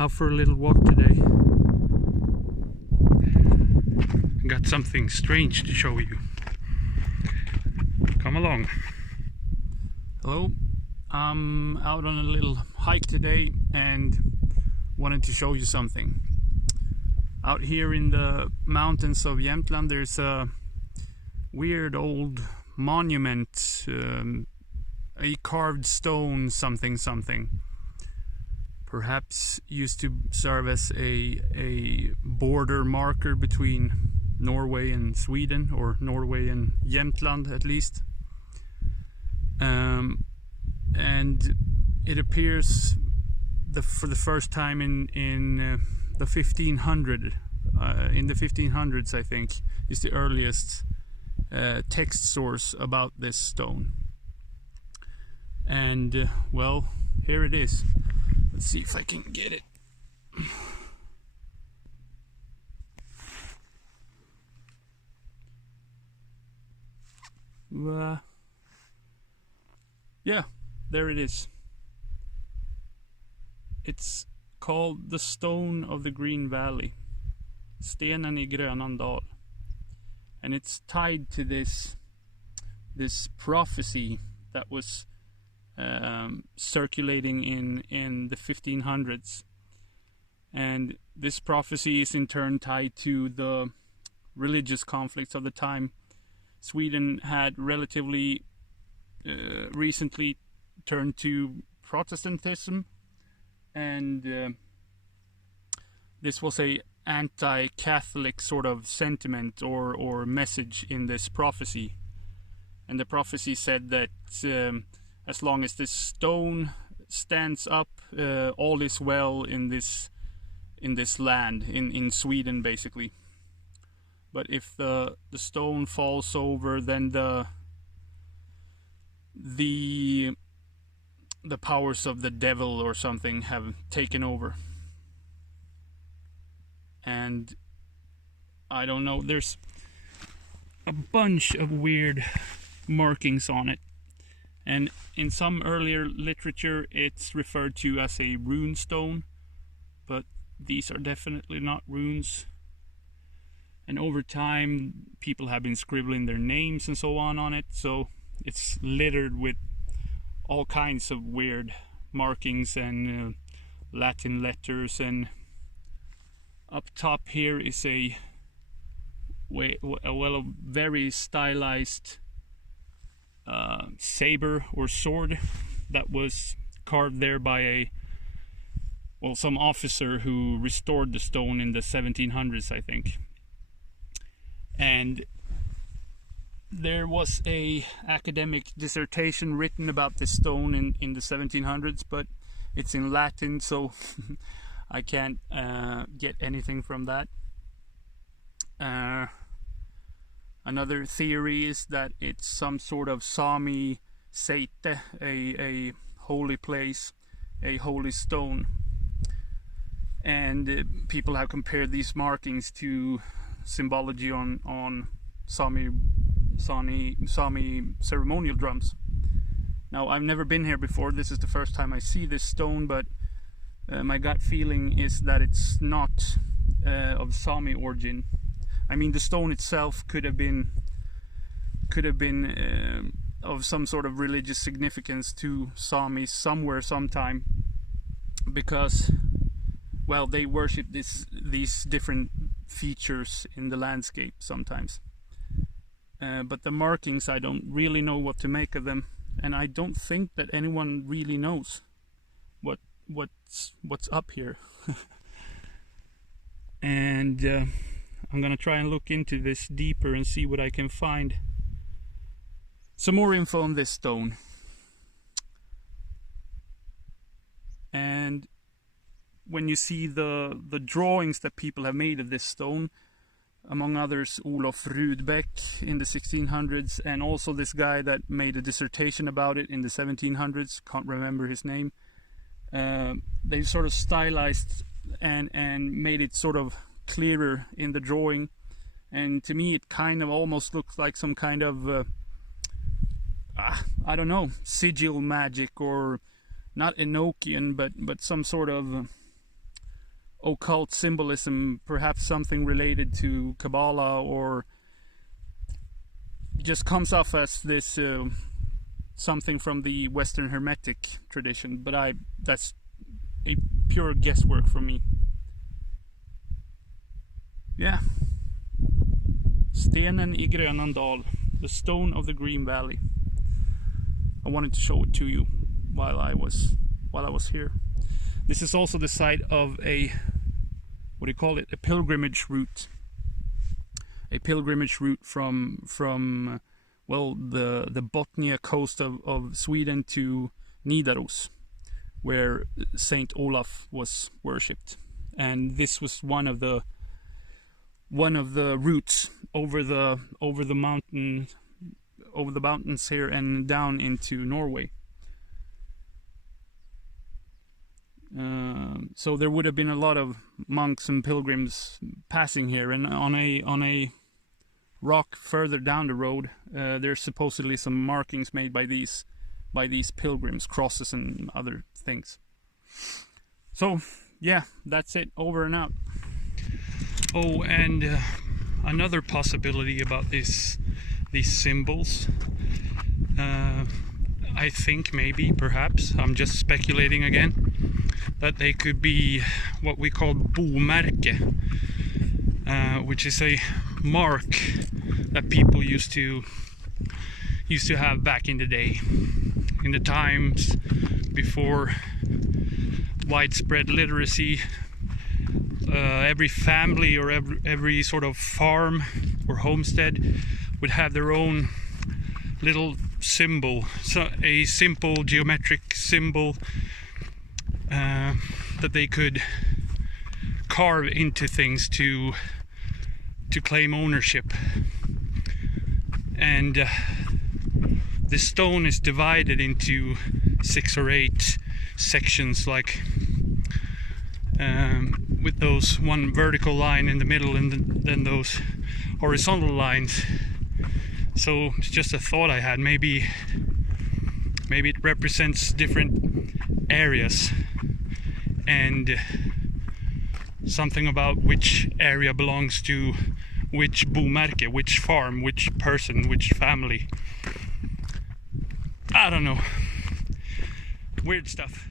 Out for a little walk today. Got something strange to show you. Come along. Hello, I'm out on a little hike today and wanted to show you something. Out here in the mountains of Jämtland there's a weird old monument, a carved stone something. Perhaps used to serve as a border marker between Norway and Sweden, or Norway and Jämtland at least. And it appears for the first time in the 1500s. In the 1500s, I think, is the earliest text source about this stone. And well, here it is. Let's see if I can get it. Yeah, there it is. It's called the Stone of the Green Valley, Stenen I Grönan Dal, and it's tied to this prophecy that was circulating in the 1500s, and this prophecy is in turn tied to the religious conflicts of the time. Sweden had relatively recently turned to Protestantism, and this was a anti-Catholic sort of sentiment or message in this prophecy. And the prophecy said that as long as this stone stands up, all is well in this land, in Sweden basically. But if the stone falls over, then the powers of the devil or something have taken over. And I don't know, there's a bunch of weird markings on it. And in some earlier literature it's referred to as a rune stone, but these are definitely not runes. And over time people have been scribbling their names and so on it, so it's littered with all kinds of weird markings and Latin letters. And up top here is a very stylized saber or sword that was carved there by some officer who restored the stone in the 1700s, I think. And there was a academic dissertation written about this stone in the 1700s, but it's in Latin, so I can't get anything from that. Another theory is that it's some sort of Sami seite, a holy place, a holy stone. And people have compared these markings to symbology on Sami ceremonial drums. Now, I've never been here before. This is the first time I see this stone, but my gut feeling is that it's not of Sami origin. I mean, the stone itself could have been of some sort of religious significance to Samis somewhere, sometime, because, well, they worship these different features in the landscape sometimes. But the markings, I don't really know what to make of them, and I don't think that anyone really knows what's up here. And I'm gonna try and look into this deeper and see what I can find. Some more info on this stone. And when you see the drawings that people have made of this stone, among others Olof Rudbeck in the 1600s, and also this guy that made a dissertation about it in the 1700s, can't remember his name, they sort of stylized and made it sort of clearer in the drawing, and to me it kind of almost looks like some kind of I don't know, sigil magic, or not Enochian, but some sort of occult symbolism, perhaps something related to Kabbalah, or just comes off as this something from the Western Hermetic tradition, but that's a pure guesswork from me. Yeah. Stenen I Grönandal, the stone of the Green Valley. I wanted to show it to you while I was here. This is also the site of a, what do you call it, a pilgrimage route. A pilgrimage route from well, the Bothnia coast of Sweden to Nidaros, where Saint Olaf was worshipped. And this was one of the routes over the mountains here and down into Norway. So there would have been a lot of monks and pilgrims passing here, and on a rock further down the road, there's supposedly some markings made by these pilgrims, crosses and other things. So yeah, that's it. Over and out. Oh, and another possibility about these symbols. I think maybe, perhaps, I'm just speculating again, that they could be what we call bomärke, which is a mark that people used to have back in the day, in the times before widespread literacy. Every family or every sort of farm or homestead would have their own little symbol, so a simple geometric symbol that they could carve into things to claim ownership. And the stone is divided into 6 or 8 sections, like with those one vertical line in the middle and then those horizontal lines. So it's just a thought I had. Maybe it represents different areas, and something about which area belongs to which bomärke, which farm, which person, which family. I don't know. Weird stuff.